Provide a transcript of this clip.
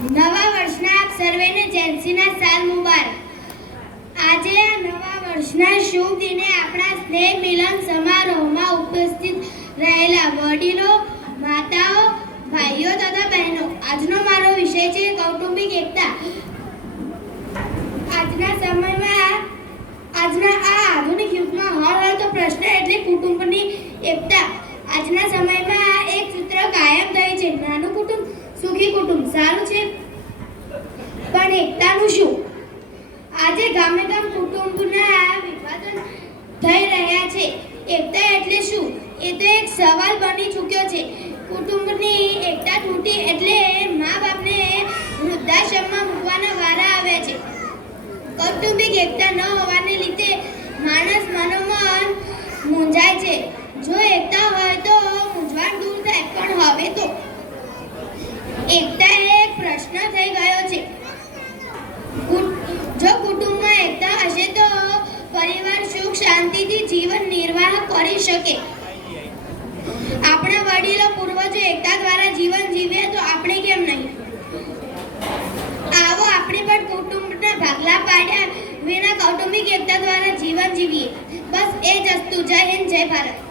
નવા વર્ષના આપ સર્વેને જેન્સીના સાલ મુબારક. આજે આ નવા વર્ષના શુભ દિને આપણા સ્નેહ મિલન સમારોહમાં ઉપસ્થિત રહેલા વડીલો, માતાઓ, ભાઈઓ તથા બહેનો, આજનો મારો વિષય છે કૌટુંબિક એકતા. આજના આ આધુનિક યુગમાં હર તો પ્રશ્ન એટલે કુટુંબની એકતા. આજના સમયમાં એક સૂત્ર કાયમ થયું છે, નાનું કુટુંબ સુખી કુટુંબ. સારું છે, પણ એકતાનું શું? આજે ગામે ગામ કુટુંબના વિભાજન થઈ રહ્યા છે. એકતા એટલે શું? એ તો એક સવાલ બની ચૂક્યો છે. કુટુંબની એકતા તૂટી એટલે મા બાપને વૃદ્ધાશ્રમમાં મૂકવાના વારા આવ્યા છે. કૌટુંબિક એકતા ન હોવાને લીધે માણસ મનોમન મૂંઝાય છે. જો એકતા હોય તો મૂંઝવણ દૂર થાય, પણ હવે તો એકતા એક પ્રશ્ન થઈ ગયો છે. જો કુટુંબમાં એકતા હશે તો પરિવાર સુખ શાંતિથી જીવન નિર્વાહ કરી શકે. આપણા વડીલો પૂર્વજો એકતા દ્વારા જીવન જીવે તો આપણે કેમ નહીં? આવો આપણે પણ કુટુંબના ભાગલા પાડ્યા વિના કૌટુંબિક એકતા દ્વારા જીવન જીવીએ. બસ એ જ વસ્તુ. જય હિન્દ, જય ભારત.